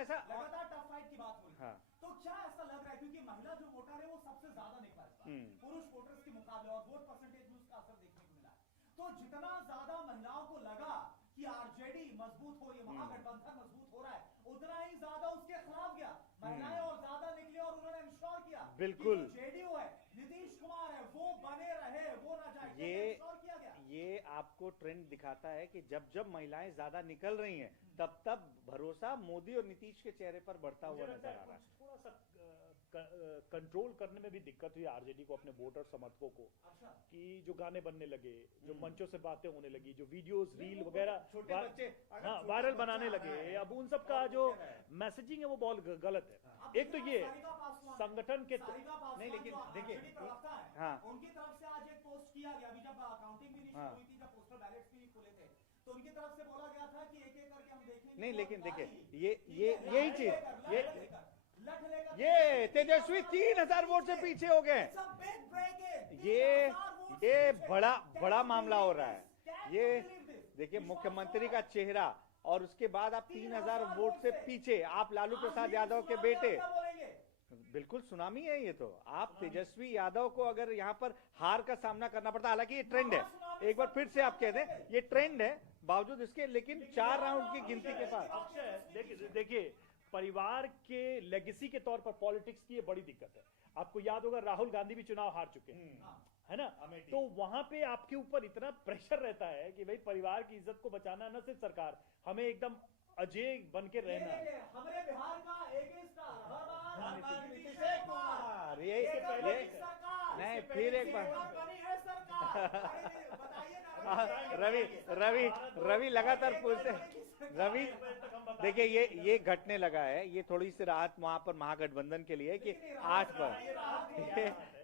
ऐसा लगातार tough fight की बात हो रही है। हाँ। तो क्या ऐसा लग रहा है, क्योंकि महिला जो वोटर है वो सबसे ज्यादा निकला इस बार पुरुष वोटर्स के मुकाबले, और वोट परसेंटेज में उसका असर देखने को मिला है। तो जितना ज्यादा महिलाओं को लगा कि आरजेडी मजबूत हो रही है, महागठबंधन मजबूत हो रहा है, उतना ही ज्यादा उसके खिलाफ गया। महिलाएं और ज्यादा निकली और उन्होंने इंश्योर किया बिल्कुल कि जो जेडीयू है, नीतीश कुमार है, वो बने रहे, वो ना जाए, इंश्योर किया गया। ये आपको ट्रेंड दिखाता है कि जब जब महिलाएं ज्यादा निकल रही हैं तब तब भरोसा मोदी और नीतीश के चेहरे पर बढ़ता हुआ नजर आ रहा है। थोड़ा सा कंट्रोल करने में भी दिक्कत हुई आरजेडी को, अपने वोटर समर्थकों को, कि जो गाने बनने लगे, जो मंचों से बातें होने लगी, जो वीडियोस रील वगैरह छोटे बच्चे हाँ वायरल बनाने लगे, अब उन सब का जो मैसेजिंग है वो बहुत गलत है। एक तो ये संगठन के नहीं, लेकिन देखिए हाँ, उनकी तरफ से आज एक पोस्ट किया गया, अभी जब काउंटिंग भी नहीं हुई थी, जब पोस्टल बैलेट्स भी खुले थे, तो उनकी तरफ से बोला गया था कि एक एक करके हम देखेंगे। नहीं, लेकिन देखिए यही चीज ये तेजस्वी 3000 वोट से पीछे हो गए। ये बड़ा मामला हो रहा है। ये देखिए मुख्यमंत्री का चेहरा और उसके बाद आप 3000 वोट से पीछे, आप लालू प्रसाद यादव के बेटे, बिल्कुल सुनामी है ये तो। आप तेजस्वी यादव को अगर यहाँ पर हार का सामना करना पड़ता, हालांकि ये ट्रेंड है, एक बार फिर से आप कह दें ये ट्रेंड है बावजूद इसके, लेकिन 4 राउंड की गिनती के बाद देखिए परिवार के लेगेसी के तौर पर पॉलिटिक्स की ये बड़ी दिक्कत है। आपको याद होगा राहुल गांधी भी चुनाव हार चुके हैं, है ना, तो वहां पे आपके ऊपर इतना प्रेशर रहता है कि भाई परिवार की इज्जत को बचाना, न सिर्फ सरकार, हमें एकदम अजय बन के रहना है। हमारे बिहार का एक नहीं, फिर एक बार रवि लगातार पूछते, रवि देखिए ये घटने लगा है, ये थोड़ी सी राहत वहां पर महागठबंधन के लिए कि 8 पर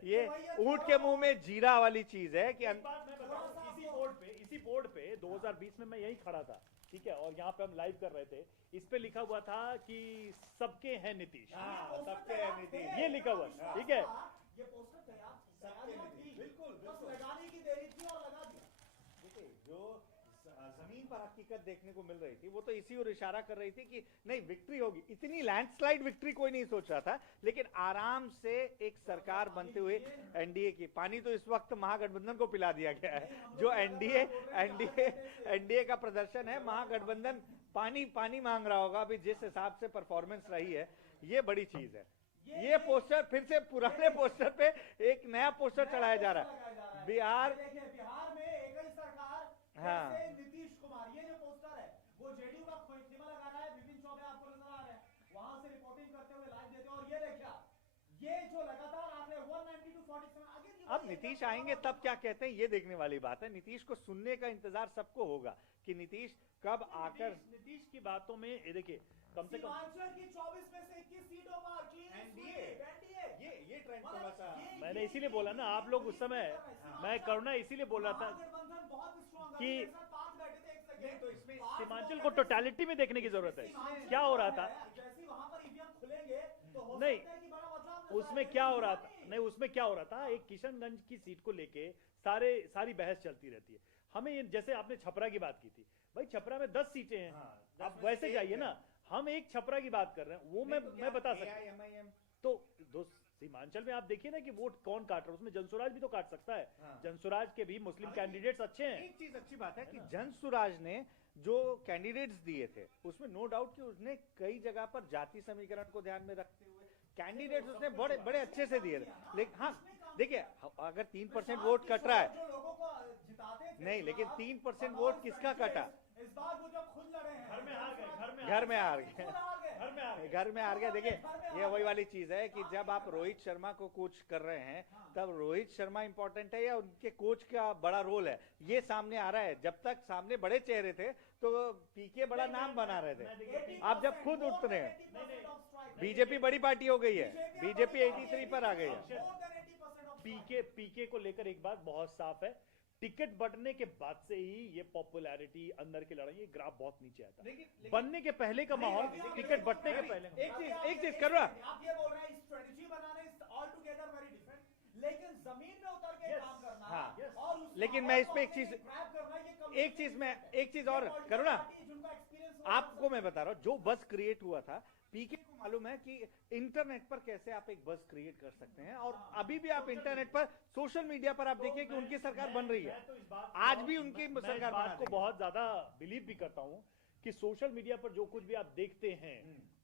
ये ऊंट के मुंह में जीरा वाली चीज है कि इसी बोर्ड पे 2020 में मैं यही खड़ा था, ठीक है, और यहाँ पे हम लाइव कर रहे थे, इस पे लिखा हुआ था कि सबके हैं नीतीश, सबके हैं नीतीश, ये लिखा हुआ, ठीक है, ये पोस्टर तैयार बिल्कुल लगाने की देरी थी और लगा दिया। देखिए जो जमीन पर हकीकत देखने को मिल रही थी वो तो इसी ओर इशारा कर रही थी कि नहीं विक्ट्री होगी। इतनी लैंडस्लाइड विक्ट्री कोई नहीं सोच रहा था, लेकिन आराम से एक सरकार बनते हुए एनडीए की, पानी तो इस वक्त महागठबंधन को पिला दिया गया है। जो एनडीए का प्रदर्शन है, महागठबंधन पानी मांग रहा होगा अभी जिस हिसाब से परफॉर्मेंस रही है। ये बड़ी चीज है। ये पोस्टर फिर से पुराने पोस्टर पे एक नया पोस्टर चढ़ाया जा रहा है। बिहार में एक ही सरकार, हाँ, नीतीश कुमार, ये जो पोस्टर है वो जेडीयू का खोखिमा लगा रहा है, विपिन चौबे आपको नजर आ रहे हैं वहां से रिपोर्टिंग करते हुए लाइव देते, और ये देखिए ये जो लगातार आंकड़े 190 to 47। अब नीतीश आएंगे तब क्या कहते हैं ये देखने वाली बात है। नीतीश को सुनने का इंतजार सबको होगा कि नीतीश कब आकर, नीतीश की बातों में ये देखिए कम से कम की 24 में से 21 सीटों पर ये ट्रेंड थोड़ा सा, मैंने इसीलिए बोला ना, आप लोग उस समय, मैं करुणा इसीलिए बोल रहा था कि तो इसमें सीमांचल को टोटलिटी में देखने की जरूरत है। क्या हो रहा था, नहीं उसमें क्या हो रहा था, नहीं उसमें क्या हो रहा था, एक किशनगंज की सीट को लेके सारी बहस चलती रहती है। हमें जैसे आपने छपरा की बात की थी, भाई छपरा में 10 सीटें हैं, आप वैसे जाइए ना, हम एक छपरा की बात कर रहे हैं, वो मैं बता सकता हूं। तो सीमांचल में आप देखिए ना कि वोट कौन काट रहा है, उसमें जनसुराज भी तो काट सकता है। जनसुराज के भी मुस्लिम कैंडिडेट्स अच्छे हैं। एक चीज अच्छी बात है कि जनसुराज ने जो कैंडिडेट्स दिए थे उसमें नो डाउट कि उसने कई जगह पर जाति समीकरण को ध्यान में रखते हुए कैंडिडेट्स उसने बड़े अच्छे से दिए थे। लेकिन हाँ देखिए अगर 3% वोट कट रहा है, नहीं लेकिन 3% वोट किसका कटा, इस बार वो जब खुद लड़े हैं घर में हार गए। देखिए ये वही वाली चीज है कि जब आप रोहित शर्मा को कोच कर रहे हैं तब रोहित शर्मा इंपॉर्टेंट है या उनके कोच का बड़ा रोल है, ये सामने आ रहा है। जब तक सामने बड़े चेहरे थे तो पीके बड़ा नाम बना रहे थे, आप जब खुद उठ रहे हैं, बीजेपी बड़ी पार्टी हो गई है, बीजेपी 83 पर आ गई है। पीके को लेकर एक बात बहुत साफ है, टिकट बढ़ने के बाद से ही ये पॉपुलैरिटी अंदर की लड़ाई, ये ग्राफ बहुत नीचे आता है। बनने के पहले का माहौल, टिकट बढ़ने के पहले एक चीज कर रहा, आप ये बोल रहे हैं स्ट्रेटजी बनाने is all together very different, लेकिन जमीन में उतर के काम करना और लेकिन मैं इस पे एक चीज और करूँ ना, आपको मैं बता रहा हूँ, जो बस क्रिएट हुआ था पीके को मालूम है कि इंटरनेट पर कैसे आप एक बज़ क्रिएट कर सकते हैं, और अभी भी आप इंटरनेट पर, सोशल मीडिया पर आप देखिए कि उनकी सरकार बन रही है। आज भी उनकी सरकार बात को बहुत ज्यादा बिलीव भी करता हूँ कि सोशल मीडिया पर जो कुछ भी आप देखते हैं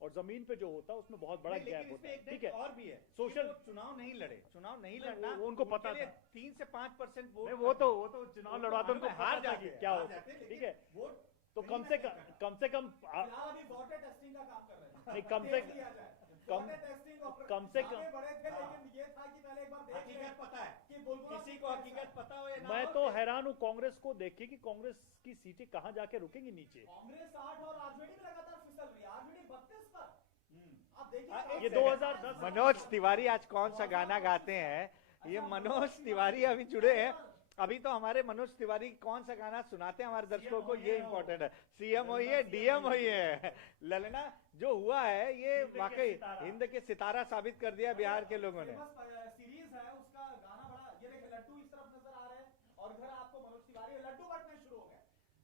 और जमीन पे जो होता है उसमें बहुत बड़ा गैप होता है। ठीक है, और भी है सोशल चुनाव नहीं लड़े, चुनाव नहीं लड़ना, उनको पता था 3 से 5% वोट, वो तो चुनाव लड़वाते उनको हार पता था कि जाते क्या हार होता जाते, है। ठीक है, वोट तो कम से कम फिलहाल अभी वाटर टेस्टिंग का काम कर रहे हैं। नहीं, कम से देख लिया जाए। कम- वाटर टेस्टिंग और कम से कम- आगे बढ़े थे, लेकिन ये था कि पहले एक बार देख लें हकीकत पता है, कि बुलबुल किसी को हकीकत पता हो या ना मैं हो, तो हैरान हूँ कांग्रेस को देख के कि कांग्रेस की सीटें कहां जाके रुकेंगी नीचे। कांग्रेस 8 और आरजेडी में लगातार फिसल रही है। आरजेडी 32 पर। आप ये देखिए ये एक 2010 मनोज तिवारी आज कौन सा गाना गाते हैं? ये मनोज तिवारी अभी जुड़े हैं, अभी तो हमारे मनोज तिवारी कौन सा गाना सुनाते हैं हमारे दर्शकों को, ये इंपॉर्टेंट है। सीएम हुई है, डीएम हुई है, ललना जो हुआ है ये वाकई हिंद के सितारा साबित कर दिया बिहार के लोगों ने। सीरीज है उसका गाना बड़ा, ये देखिए लड्डू इस तरफ नजर आ रहे हैं और इधर आपको मनोज तिवारी लड्डू बंटने शुरू हो गए।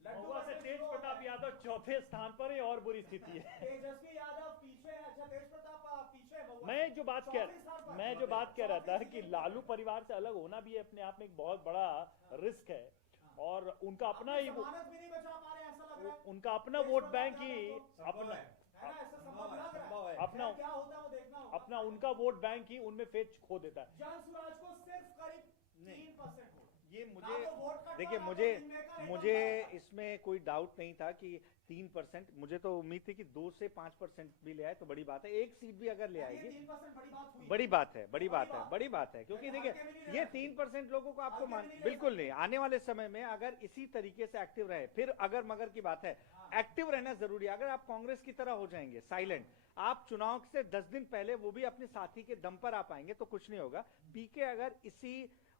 महुआ से तेज प्रताप यादव चौथे स्थान पर है और बुरी स्थिति है। तेजस्वी यादव पीछे है। अच्छा, तेज प्रताप पीछे है। महुआ मैं जो बात कह रहा था कि लालू परिवार से अलग होना भी अपने आप में एक बहुत बड़ा रिस्क है, और उनका अपना ही जमानत भी नहीं बचा पा रहे हैं, ऐसा लग रहा है। उनका अपना वोट बैंक ही अपना है ना, ऐसा संभव लग रहा संभव है। है। अपना क्या होता है वो देखना होगा। अपना उनका वोट बैंक ही उनमें फेच खो देता है। जन सुराज को सिर्फ करीब 3% वोट। ये ना मुझे तो वोट का देखिए, ना तो मुझे दिन का मुझे एकदम इसमें कोई डाउट नहीं था कि 3%, मुझे तो उम्मीद थी कि 2 से 5% भी ले आए तो बड़ी बात है, एक सीट भी अगर ले ये आएगी 3% बड़ी बात हुई। बड़ी बात है, बड़ी बात है, बात। बड़ी बात है, क्योंकि हल्के देखिए में नहीं ये रहना। 3% लोगों को आपको हल्के में नहीं बिल्कुल नहीं, आने वाले समय में अगर इसी तरीके से एक्टिव रहे, फिर अगर मगर की बात है, एक्टिव रहना जरूरी है। अगर आप कांग्रेस की तरह हो जाएंगे साइलेंट, आप चुनाव से 10 दिन पहले वो भी अपने साथी के दम पर आ पाएंगे तो कुछ नहीं होगा। पीके अगर इसी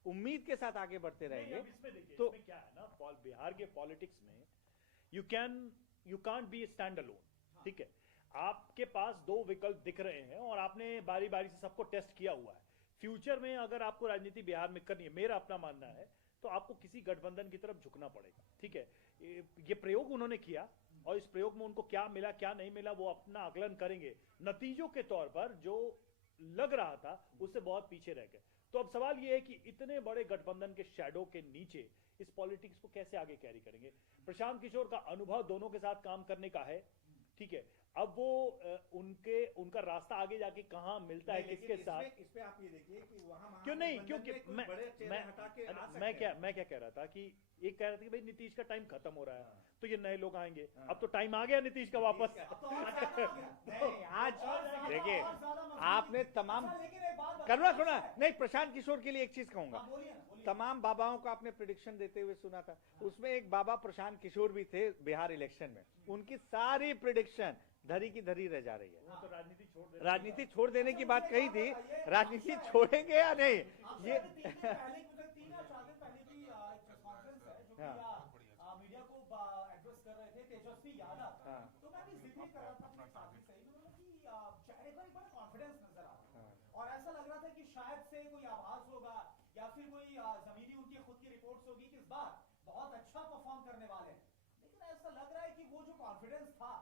उम्मीद के साथ आगे बढ़ते रहेंगे इसमें देखिए, तो इसमें क्या है ना, बिहार के पॉलिटिक्स में you can't be stand alone. ठीक है, आपके पास दो विकल्प दिख रहे हैं और आपने बारी बारी से सबको टेस्ट किया हुआ है। फ्यूचर में अगर आपको राजनीति बिहार में करनी है, मेरा अपना मानना है, तो आपको किसी गठबंधन की तरफ झुकना पड़ेगा। ठीक है, ये प्रयोग उन्होंने किया और इस प्रयोग में उनको क्या मिला क्या नहीं मिला वो अपना आकलन करेंगे। नतीजों के तौर पर जो लग रहा था उससे बहुत पीछे रह गए। तो अब सवाल ये है कि इतने बड़े गठबंधन के शैडो के नीचे इस पॉलिटिक्स को कैसे आगे कैरी करेंगे। प्रशांत किशोर का अनुभव दोनों के साथ काम करने का है। ठीक है, अब वो उनका रास्ता आगे जाके कहां मिलता है, किसके साथ, इस पे आप ये देखिए कि वहां क्यों नहीं, क्योंकि मैं क्या कह रहा था कि एक कह रहा था कि भाई नीतीश का टाइम खत्म हो रहा है तो ये नए लोग आएंगे। अब तो टाइम आ गया नीतीश का वापस। आज देखिए आपने तमाम करना नहीं, प्रशांत किशोर के लिए एक चीज कहूंगा, तमाम बाबाओं का आपने प्रिडिक्शन देते हुए सुना था, उसमें एक बाबा प्रशांत किशोर भी थे बिहार इलेक्शन में, उनकी सारी प्रिडिक्शन धरी की धरी रह जा रही है। तो राजनीति छोड़ देने की बात कही थी, राजनीति छोड़ेंगे या नहीं ये मीडिया को एड्रेस कर रहे थे तेजस्वी यादव, तो मैं भी जिक्र कर रहा था अपने साथी से कि चेहरे पर बड़ा कॉन्फिडेंस नजर आ रहा है और ऐसा लग रहा था कि शायद से कोई आभास होगा या फिर कोई जमीनी उनकी खुद की रिपोर्ट्स होगी कि इस बार बहुत अच्छा परफॉर्म करने वाले हैं। लेकिन ऐसा लग रहा है कि वो जो कॉन्फिडेंस था,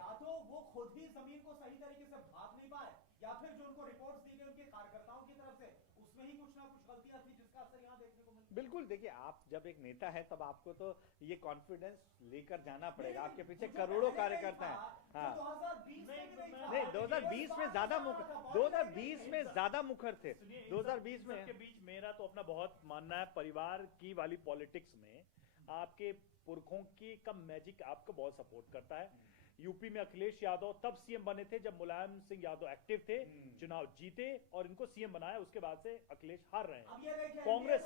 या तो वो खुद भी जमीन को सही तरीके से भाप नहीं पाए या फिर जो उनको रिपोर्ट्स दी गई उनके कार्यकर्ताओं की तरफ से उसमें ही कुछ ना कुछ गलतियां थी जिसका असर यहाँ देखने को मिला। बिल्कुल, देखिए आप जब एक नेता है तब आपको तो ये कॉन्फिडेंस लेकर जाना पड़ेगा, आपके पीछे करोड़ों कार्यकर्ता हैं। हाँ, 2020 में भी नहीं 2020 में ज्यादा मुखर, 2020 में ज्यादा मुखर थे। 2020 में के बीच मेरा तो अपना बहुत मानना है, परिवार की वाली पॉलिटिक्स में आपके पुरखों की का मैजिक आपको बहुत सपोर्ट करता है। यूपी में अखिलेश यादव तब सीएम बने थे जब मुलायम सिंह यादव एक्टिव थे, चुनाव जीते और इनको सीएम बनाया, उसके बाद से अखिलेश हार रहे हैं। कांग्रेस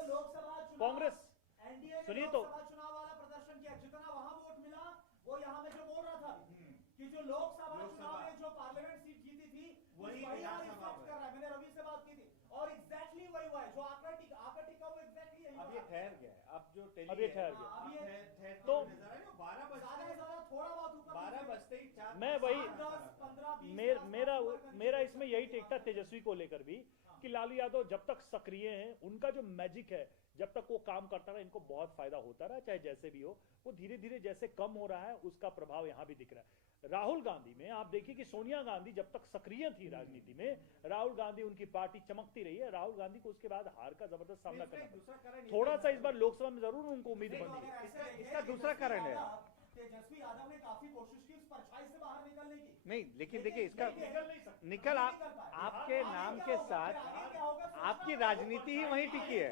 सुनिए तो चुनाव वाला प्रदर्शन किया, जितना वहां वोट मिला वो यहाँ में जो बोल रहा था कि जो लोकसभा चुनाव में जो पार्लियामेंट सीट जीती थी वही रिफ्लेक्ट कर रहा है। मैंने रवि से बात की थी और एग्जैक्टली वही हुआ है जो आंकड़ा टिका वो एग्जैक्टली यही। अब ये ठहर गया है, अब जो अब ये ठहर गया, अब ये तो 12 थोड़ा बहुत ऊपर 12 बजते ही 4 मैं वही 15 20 मेरा इसमें यही टेक था तेजस्वी को लेकर भी कि लालू यादव जब तक सक्रिय हैं, उनका जो मैजिक है जब तक वो काम करता रहा, इनको बहुत फायदा होता रहा, चाहे जैसे भी हो। वो धीरे धीरे जैसे कम हो रहा है उसका प्रभाव यहाँ भी दिख रहा है। राहुल गांधी में आप देखिए कि सोनिया गांधी जब तक सक्रिय थी राजनीति में, राहुल गांधी उनकी पार्टी चमकती रही है। राहुल गांधी को उसके बाद हार का जबरदस्त सामना करना पड़ा। थोड़ा सा इस बार लोकसभा में जरूर उनको उम्मीद बनी है। इसका दूसरा कारण है, तेजस्वी यादव ने काफी कोशिश की उस परछाई से बाहर निकलने की। नहीं लेकिन देखिए इसका निकल आपके नाम के साथ आपकी राजनीति ही वहीं टिकी है।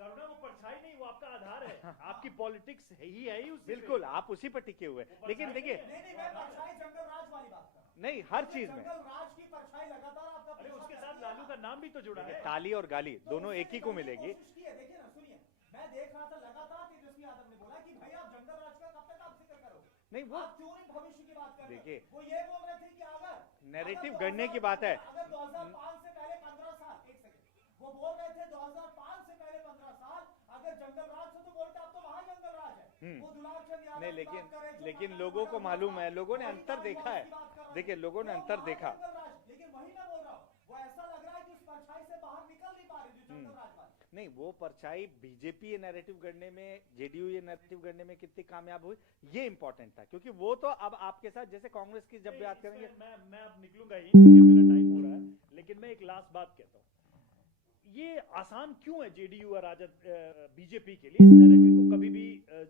करुणा वो परछाई नहीं, वो आपका आधार है, आपकी पॉलिटिक्स ही है ही उसी पे। बिल्कुल आप उसी पर टिके हुए, लेकिन देखिए नहीं मैं परछाई जंगल राज वाली बात कर रहा हूं। नहीं हर चीज में जंगल राज की परछाई लगातार आपका अरे उसके साथ लालू का नाम भी तो जुड़ा है। ताली और गाली दोनों एक ही को मिलेगी। देखिए ना सुनिए, मैं देख रहा था लगातार तेजस्वी यादव ने बोला कि भाई आप जंगल राज का कब तक आप जिक्र करोगे, नहीं वो आप क्यों नहीं भविष्य की बात कर रहे? देखिए वो ये बोल रहे थे कि अगर नैरेटिव गढ़ने की बात है। अगर 2005 से पहले 15 साल, एक सेकंड, वो बोल रहे थे 2005 से पहले 15 साल अगर जंगल राज हो तो बोलते अब तो वहां जंगल राज है। वो दुलारचंद यादव नहीं की बात कर रहे हैं, जो लेकिन कर्नाटक लोगों को का मालूम है, लोगों ने वही अंतर देखा है। की बात कर रहे हैं। देखिए लोगों ने वो अंतर वहां देखा। जंगल राज, लेकिन वही मैं बोल रहा हूँ, वो ऐसा लग रहा है कि उस परछाई से बाहर निकल नहीं पा रहे जो जंगल राज वाले। नहीं वो परछाई बीजेपी ये नैरेटिव गढ़ने में, जेडीयू ये नैरेटिव गढ़ने में कितनी कामयाब हुई ये इंपॉर्टेंट था, क्योंकि वो तो अब आपके साथ जैसे कांग्रेस की जब बात करेंगे। मैं अब निकलूंगा ही, ठीक है मेरा टाइम हो रहा है, लेकिन मैं एक लास्ट बात कहता हूँ। ये आसान क्यों है जेडीयू और राजद बीजेपी के लिए इस नैरेटिव को कभी भी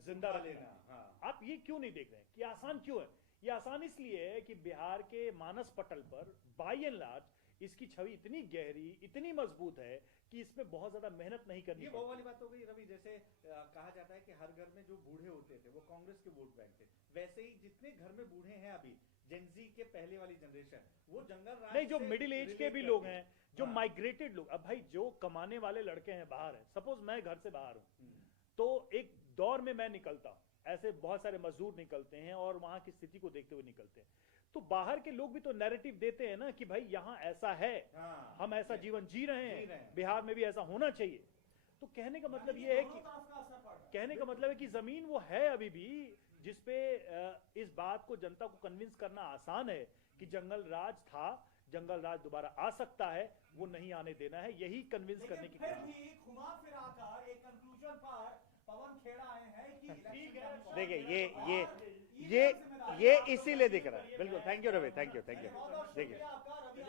जिंदा रखना? आप ये क्यों नहीं देख रहे हैं कि आसान क्यों है? ये आसान इसलिए है कि बिहार के मानस पटल पर बाय एंड लार्ज इसकी छवि इतनी गहरी, इतनी मजबूत है कि इसमें बहुत ज्यादा मेहनत नहीं करनी। ये वो वाली बात हो गई रवि, जैसे कहा जाता है कि हर घर में जो बूढ़े होते थे वो कांग्रेस के वोट बैंक थे, वैसे ही जितने घर में बूढ़े हैं अभी जेनजी के पहले वाली जनरेशन, वो जंगल राज नहीं, जो से मिडिल एज के भी लोग हैं, जो माइग्रेटेड लोग, अब भाई जो कमाने वाले लड़के हैं बाहर है, सपोज मैं घर से बाहर हूं, तो एक दौर में मैं निकलता हूं, ऐसे बहुत सारे मजदूर निकलते हैं और वहां की स्थिति को देखते हुए निकलते हैं, तो बाहर के लोग भी तो नैरेटिव देते हैं ना कि भाई यहाँ ऐसा है, हम ऐसा जीवन जी रहे हैं, बिहार में भी ऐसा होना चाहिए। तो कहने का मतलब ये है कि जमीन वो है अभी भी, जिसपे इस बात को जनता को कन्विंस करना आसान है कि जंगल राज था, जंगल राज दोबारा आ सकता है, वो नहीं आने देना है, यही कन्विंस करने की पवन खेड़ा आए हैं कि देखिए ये इसीलिए दिख रहा है। बिल्कुल, thank you Ravi, thank you. देखिए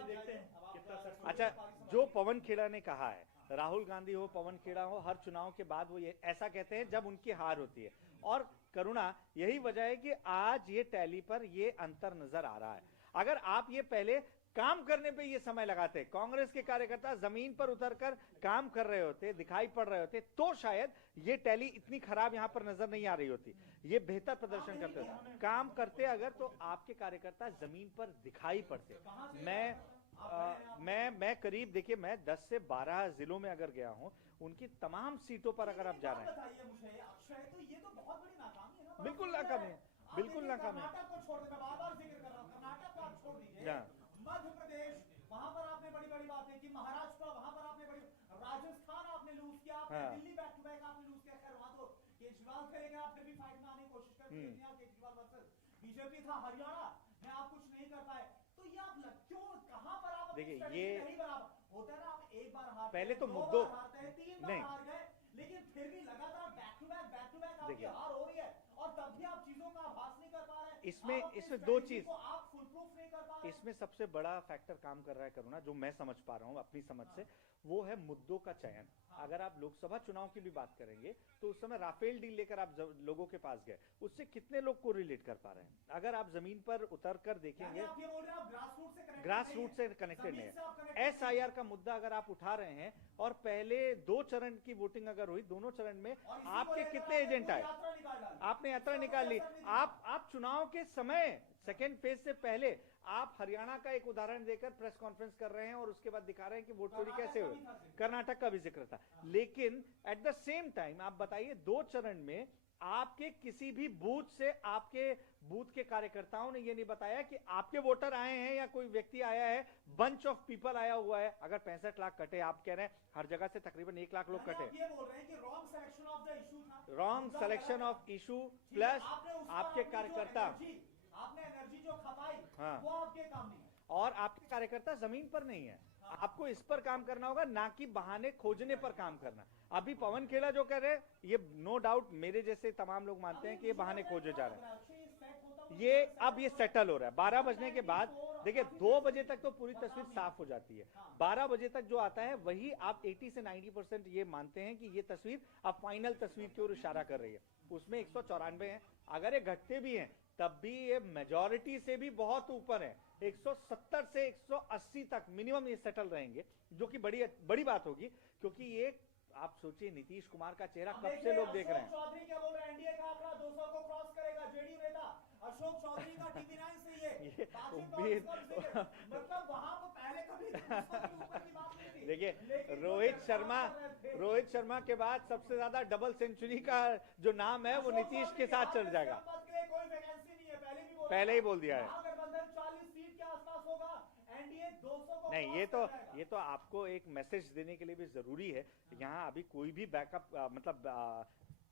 देखते हैं कितना सच। अच्छा, जो पवन खेड़ा ने कहा है, राहुल गांधी हो, पवन खेड़ा हो, हर चुनाव के बाद वो ये ऐसा कहते हैं जब उनकी हार होती है, और करुणा यही वजह है कि आज ये टैली पर ये अंतर नजर आ रहा है। अगर आप ये पहले काम करने पे ये समय लगाते, कांग्रेस के कार्यकर्ता जमीन पर उतरकर काम कर रहे होते, दिखाई पड़ रहे होते, तो शायद ये टैली इतनी खराब यहाँ पर नजर नहीं आ रही होती, ये बेहतर प्रदर्शन करते होते। काम करते अगर तो आपके कार्यकर्ता जमीन पर दिखाई पड़ते। मैं करीब, देखिए मैं 10 से 12 जिलों में अगर गया हूँ, उनकी तमाम सीटों पर अगर आप जा रहे हैं, बिल्कुल नाकाम है, बिल्कुल नाकाम है। मध्य प्रदेश, वहां पर आपने बड़ी बड़ी बातें की, महाराष्ट्र वहां पर आपने बड़ी, राजस्थान आपने लूज किया, दिल्ली बैक टू बैक आपने लूज किया। खैर वहां तो केजरीवाल थे, लेकिन आपने भी फाइट में आने की कोशिश कर केजरीवाल वर्सेस बीजेपी था। हरियाणा में आप कुछ नहीं कर पाए, तो ये आप क्यों, कहां पर आप, देखिए ये नहीं बराबर होता है ना, आप एक बार हारते पहले तो हैं, मुद्दों, 2 बार हारते हैं, 3 बार हार गए, लेकिन फिर भी लगातार बैक टू बैक आपकी हार हो रही है, और तब भी आप चीजों का आभास नहीं कर पा रहे हैं। इसमें दो चीज, आप फुल प्रूफ नहीं कर पा रहे। इसमें सबसे बड़ा फैक्टर काम कर रहा है करुणा, जो मैं समझ पा रहा हूं अपनी समझ से, वो है मुद्दों का चयन। अगर आप लोकसभा चुनाव की भी बात करेंगे तो उस समय राफेल डील लेकर आप लोगों के पास गए, उससे कितने लोग को रिलेट कर पा रहे हैं? अगर आप जमीन पर उतर कर देखेंगे, ग्रास रूट से कनेक्टेड नहीं है। SIR का मुद्दा अगर आप उठा रहे हैं, और पहले 2 चरण की वोटिंग अगर हुई, दोनों चरण में आपके कितने एजेंट आए? आपने यात्रा निकाल ली। आप चुनाव के समय सेकेंड फेज से पहले आप हरियाणा का एक उदाहरण देकर प्रेस कॉन्फ्रेंस कर रहे हैं, और उसके बाद दिखा रहे हैं कि वोट चोरी कैसे हुई। कर्नाटक का भी जिक्र था, लेकिन एट द सेम टाइम आप बताइए 2 चरण में आपके किसी भी बूथ से, आपके बूथ के कार्यकर्ताओं ने यह नहीं बताया कि आपके वोटर आए हैं या कोई व्यक्ति आया है, बंच ऑफ पीपल आया हुआ है। अगर 65 लाख कटे, आप कह रहे हैं हर जगह से तकरीबन 1 लाख लोग कटे, wrong selection of issue plus आपके कार्यकर्ता, आपने एनर्जी जो खपाई, वो आपके काम नहीं है, और आपके कार्यकर्ता जमीन पर नहीं है। आपको इस पर काम करना होगा, ना कि बहाने खोजने पर काम करना। अभी पवन खेड़ा जो कह रहे हैं, ये नो डाउट मेरे जैसे तमाम लोग मानते हैं कि ये बहाने खोजे जा रहे हैं। ये अब ये सेटल हो रहा है। 12 बजने के बाद देखिए 2 बजे तक तो पूरी तस्वीर साफ हो जाती है। 12 बजे तक जो आता है वही आप 80 से 90% ये मानते हैं कि ये तस्वीर अब फाइनल तस्वीर की ओर इशारा कर रही है। उसमें 194 हैं, अगर ये घटते भी हैं तब भी ये मेजॉरिटी से भी बहुत ऊपर है। 170 से 180 तक मिनिमम ये सेटल रहेंगे, जो कि बड़ी बात होगी, क्योंकि ये आप सोचिए नीतीश कुमार का चेहरा कब से लोग देख रहे हैं। चौधरी क्या बोल रहे हैं, एनडीए का आंकड़ा 200 को क्रॉस करेगा। जेडीयू नेता अशोक चौधरी का टीवी9 से ये उम्मीद मतलब वहां को पहले कभी 200 के ऊपर की बात नहीं थी। देखिए रोहित शर्मा के बाद सबसे ज्यादा डबल सेंचुरी का जो नाम है वो नीतीश के साथ चल जाएगा। कोई वैकेंसी नहीं है, पहले ही बोल दिया है। महागठबंधन 40 सीट के आसपास होगा, एनडीए 200 को नहीं, ये तो आपको एक मैसेज देने के लिए भी जरूरी है। यहाँ अभी कोई भी बैकअप मतलब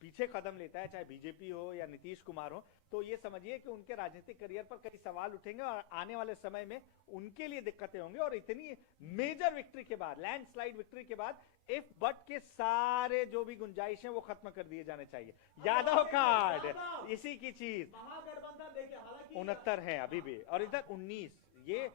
पीछे कदम लेता है, चाहे बीजेपी हो या नीतीश कुमार हो, तो ये समझिए कि उनके राजनीतिक करियर पर कई सवाल उठेंगे और आने वाले समय में उनके लिए दिक्कतें होंगी। और इतनी मेजर विक्ट्री के बाद, लैंडस्लाइड विक्ट्री के बाद इफ बट के सारे जो भी गुंजाइश है वो खत्म कर दिए जाने चाहिए। यादव कार्ड इसी की चीज। महागठबंधन देखिए, हालांकि 69 है अभी भी, और इधर 19। ये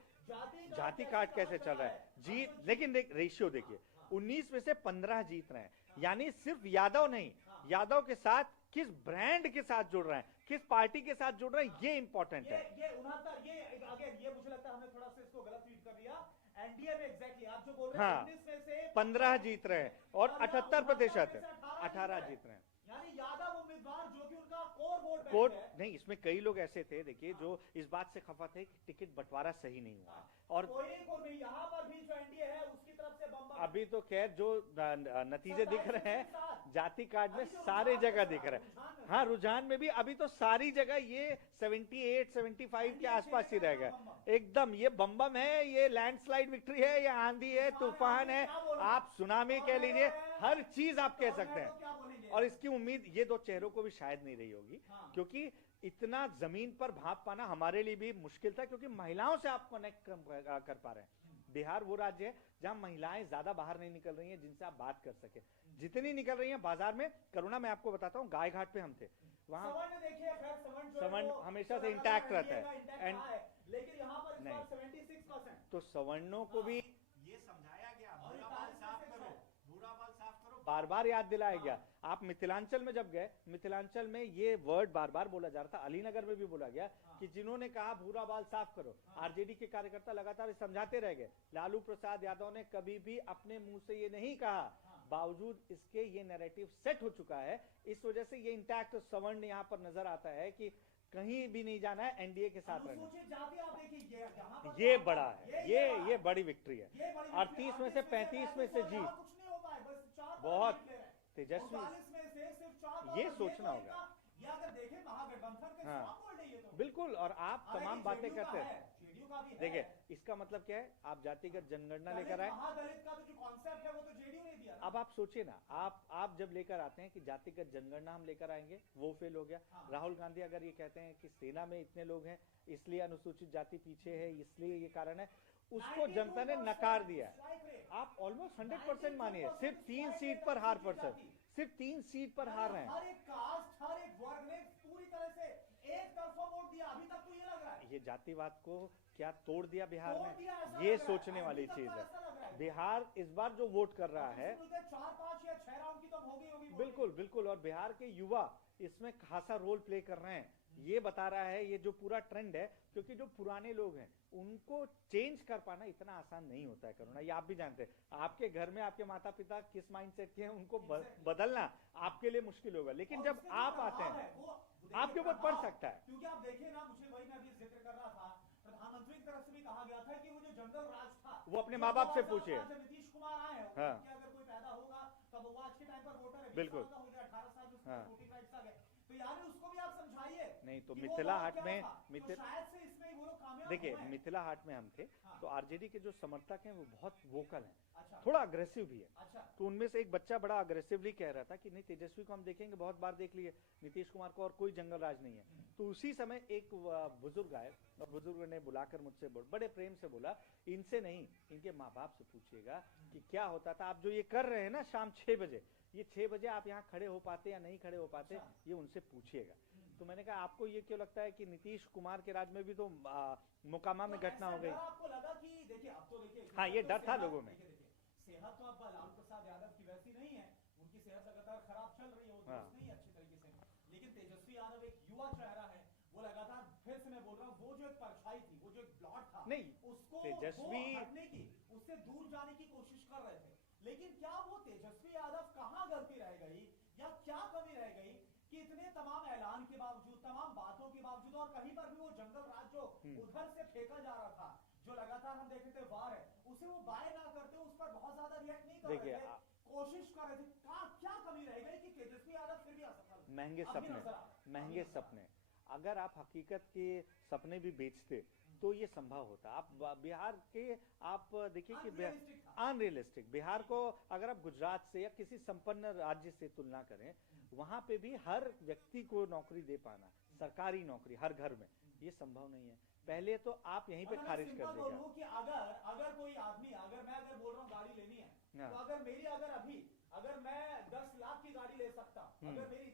जाति कार्ड कैसे चल रहा है जीत, लेकिन रेशियो देखिए 19 में से 15 जीत रहे हैं। यानी सिर्फ यादव नहीं, यादव के साथ किस ब्रांड के साथ जुड़ रहे हैं, किस पार्टी के साथ जुड़ रहे हैं, ये इंपॉर्टेंट है। ये 69 ये मुझे लगता है हमने थोड़ा सा इसको गलत ट्वीट कर दिया। एनडीए में एग्जैक्टली आप जो बोल रहे हैं 19 में से 15 जीत रहे हैं और 78% है, 18 जीत रहे हैं। यानी यादव उम्मीदवार जो कि उनका कोर कोर्ट नहीं, इसमें कई लोग ऐसे थे देखिए जो इस बात से खफा थे कि टिकट बंटवारा सही नहीं हुआ। और कोई को नहीं, यहाँ पर भी जो एनडीए है उसकी तरफ से बम अभी तो खैर जो नतीजे दिख रहे हैं जाति कार्ड में सारे जगह दिख रहे हैं। हाँ, रुझान में भी अभी तो सारी जगह ये 78, 75 के आसपास ही रह गए एकदम। ये बम है, ये लैंडस्लाइड विक्ट्री है, ये आंधी है, तूफान है, आप सुनामी कह लीजिए, हर चीज आप कह सकते हैं। और इसकी उम्मीद ये दो चेहरों को भी शायद नहीं रही होगी, क्योंकि इतना जमीन पर भाप पाना हमारे लिए भी मुश्किल था, क्योंकि महिलाओं से आप कनेक्ट कर पा रहे हैं। बिहार वो राज्य है जहां महिलाएं ज्यादा बाहर नहीं निकल रही हैं जिनसे आप बात कर सके। जितनी निकल रही हैं बाजार में, करुणा मैं आपको बताता हूँ, गाय घाट पे हम थे, वहां सवर्ण हमेशा से इंटैक्ट रहता है, लेकिन यहाँ पर इस बार 76%। तो सवर्णों को भी ये समझाया गया, भूरा बाल साफ करो, भूरा बाल साफ करो, बार बार याद दिलाया गया। आप मिथिलांचल में जब गए, मिथिलांचल में ये वर्ड बार बार बोला जा रहा था, अलीनगर में भी बोला गया कि जिन्होंने कहा भूरा बाल साफ करो, आरजेडी के कार्यकर्ता लगातार समझाते रह गए। लालू प्रसाद यादव ने कभी भी अपने मुंह से ये नहीं कहा, बावजूद इसके ये नैरेटिव सेट हो चुका है। इस वजह से ये इंटैक्ट सवर्ण यहाँ पर नजर आता है कि कहीं भी नहीं जाना है, एनडीए के साथ रहना। ये बड़ा है, ये बड़ी विक्ट्री है। 38 में से 35 में से जीत बहुत तेजस्वी, ये सोचना होगा। हाँ बिल्कुल, और आप तमाम बातें करते हैं। देखिए इसका मतलब क्या है, आप जातिगत जनगणना लेकर आए, अब आप सोचिए ना, आप जब लेकर आते हैं कि जातिगत जनगणना हम लेकर आएंगे, वो फेल हो गया। राहुल गांधी अगर ये कहते हैं कि सेना में इतने लोग हैं इसलिए अनुसूचित जाति पीछे है, इसलिए ये कारण है, उसको जनता ने नकार दिया। आप ऑलमोस्ट 100% मानिए, सिर्फ 3 सीट पर हार परसेंट, सिर्फ 3 सीट पर हार रहे हैं। हर एक कास्ट, हर एक वर्ग ने पूरी तरह से एक तरफा वोट दिया। अभी तक तो ये लग रहा है ये जातिवाद को क्या तोड़ दिया बिहार में, ये सोचने वाली चीज है। बिहार इस बार जो वोट कर रहा है 4, 5 या 6 राउंड की तो होगी। बिल्कुल बिल्कुल, और बिहार के युवा इसमें खासा रोल प्ले कर रहे हैं। ये बता रहा है ये जो पूरा ट्रेंड है, क्योंकि जो पुराने लोग हैं उनको चेंज कर पाना इतना आसान नहीं होता है करुणा, ये आप भी जानते हैं। आपके घर में आपके माता पिता किस माइंडसेट के हैं, उनको बदलना आपके लिए मुश्किल होगा, लेकिन जब आप आते हैं आपके ऊपर पड़ सकता है। क्योंकि आप देखिए ना, मुझे वही मैं अभी जिक्र कर रहा था, प्रधानमंत्री की तरफ से भी कहा गया था कि वो जो जंगल राज था वो अपने माँ बाप से पूछे। नीतीश कुमार आए हैं, हाँ। अगर कोई पैदा होगा तब वो आज के टाइम पर वोटर है, बिल्कुल 18 साल में हाँ। वोटिंग राइट्स आ गए, तो यानी उसको भी आप समझाइए। नहीं तो कि मिथिला वो हाट में तो शायद से इसमें ही वो लोग कामयाब देखिए हुए हैं। मिथिला हाट में हम थे, हाँ। तो आरजेडी के जो समर्थक हैं वो बहुत वोकल हैं, अच्छा, थोड़ा अग्रेसिव भी है। अच्छा, तो उनमें से एक बच्चा बड़ा अग्रेसिवली कह रहा था कि नहीं, तेजस्वी को हम देखेंगे, बहुत बार देख लिए, नीतीश कुमार को और कोई जंगल राज नहीं है। तो उसी समय एक बुजुर्ग आए और बुजुर्ग ने बुलाकर मुझसे बड़े प्रेम से बोला, इनसे नहीं, इनके माँ बाप से पूछिएगा कि क्या होता था, आप जो ये कर रहे हैं ना शाम 6 बजे, ये 6 बजे आप यहाँ खड़े हो पाते या नहीं खड़े हो पाते, ये उनसे पूछिएगा। तो मैंने कहा आपको ये क्यों लगता है कि नीतीश कुमार के राज में भी तो मोकामा में घटना हो गई? आपको लगा कि देखिए अब तो देखिए हाँ, ये डर था लोगों में। सेहत तो अब लालू प्रसाद यादव की वैसी नहीं है, उनकी सेहत लगातार खराब चल रही है, वो दुरुस्त नहीं है अच्छी तरीके से। लेकिन तेजस्वी यादव एक युवा चेहरा है, वो लगातार फिर से मैं बोल रहा हूँ, वो जो एक परछाई थी, वो जो एक ब्लॉट था, नहीं, उसको तेजस्वी वो हटने की, उससे दूर जाने की कोशिश कर रहे थे। लेकिन क्या वो तेजस्वी यादव कहाँ गलती रह गई या क्या कमी रह गई कि इतने तमाम ऐलान के बावजूद, तमाम बातों के बावजूद, और कहीं पर भी वो जंगल राज जो उधर से फेंका जा रहा था, जो लगातार हम देख रहे थे वार है, उसे वो बाय ना करते, उस पर बहुत ज्यादा रिएक्ट नहीं कर रहे थे, कोशिश कर रहे थे। क्या कमी रह गई कि तेजस्वी यादव फिर भी असफल? महंगे सपने, अगर आप हकीकत के सपने भी बेचते तो ये संभव होता। आप बिहार के आप देखिए कि अनरियलिस्टिक, बिहार को अगर आप गुजरात से या किसी संपन्न राज्य से तुलना करें, वहां पे भी हर व्यक्ति को नौकरी दे पाना, सरकारी नौकरी हर घर में, ये संभव नहीं है। पहले तो आप यहीं पे खारिज कर देगा कि अगर कोई आदमी, अगर बोल रहा हूँ गाड़ी लेनी है, तो अगर मैं 10 लाख की गाड़ी ले सकता, अगर मेरी